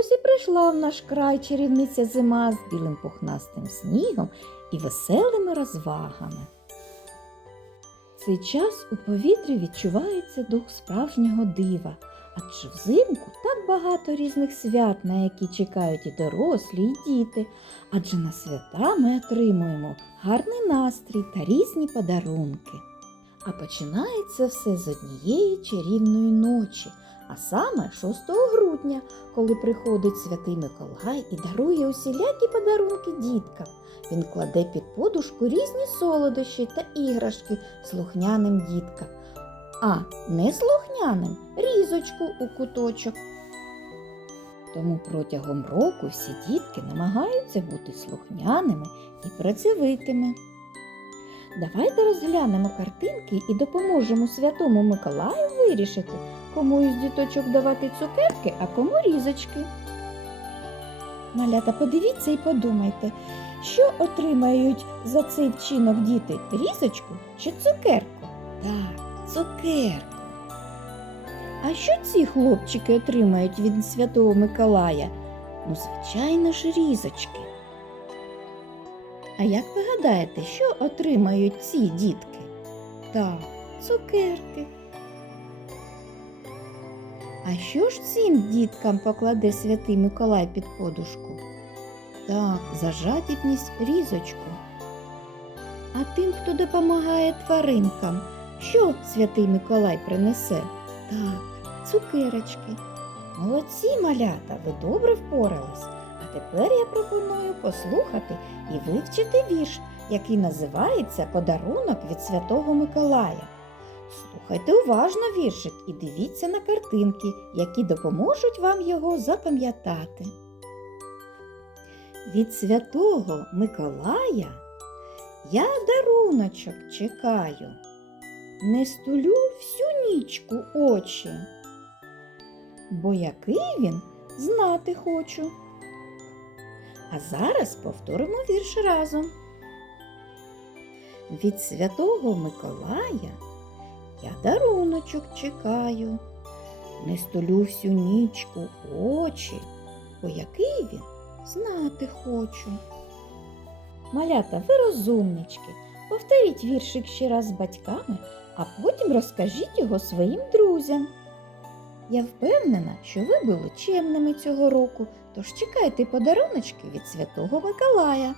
Ось і прийшла в наш край чарівниця зима з білим пухнастим снігом і веселими розвагами. Цей час у повітрі відчувається дух справжнього дива, адже взимку так багато різних свят, на які чекають і дорослі, і діти. Адже на свята ми отримуємо гарний настрій та різні подарунки. А починається все з однієї чарівної ночі, а саме 6 грудня, коли приходить святий Миколай і дарує усілякі подарунки діткам. Він кладе під подушку різні солодощі та іграшки слухняним діткам, а не слухняним різочку у куточок. Тому протягом року всі дітки намагаються бути слухняними і працьовитими. Давайте розглянемо картинки і допоможемо святому Миколаю вирішити, кому із діточок давати цукерки, а кому різочки. Малята, подивіться і подумайте, що отримають за цей вчинок діти різочку чи цукерку? Так, цукерку. А що ці хлопчики отримають від Святого Миколая? Ну, звичайно ж, різочки. А як ви гадаєте, що отримають ці дітки? Так, цукерки. А що ж цим діткам покладе святий Миколай під подушку? Так, за жадібність різочку. А тим, хто допомагає тваринкам, що святий Миколай принесе? Так, цукерочки. Молодці малята, ви добре впорались. Тепер я пропоную послухати і вивчити вірш, який називається Подарунок від Святого Миколая. Слухайте уважно віршик і дивіться на картинки, які допоможуть вам його запам'ятати. Від Святого Миколая я даруночок чекаю, не стулю всю нічку очі, бо який він знати хочу. А зараз повторимо вірш разом. Від Святого Миколая я даруночок чекаю, не столю всю нічку очі, бо який він знати хочу. Малята, ви розумнички, повторіть віршик ще раз з батьками, а потім розкажіть його своїм друзям. Я впевнена, що ви були чемними цього року, тож чекайте подаруночки від Святого Миколая.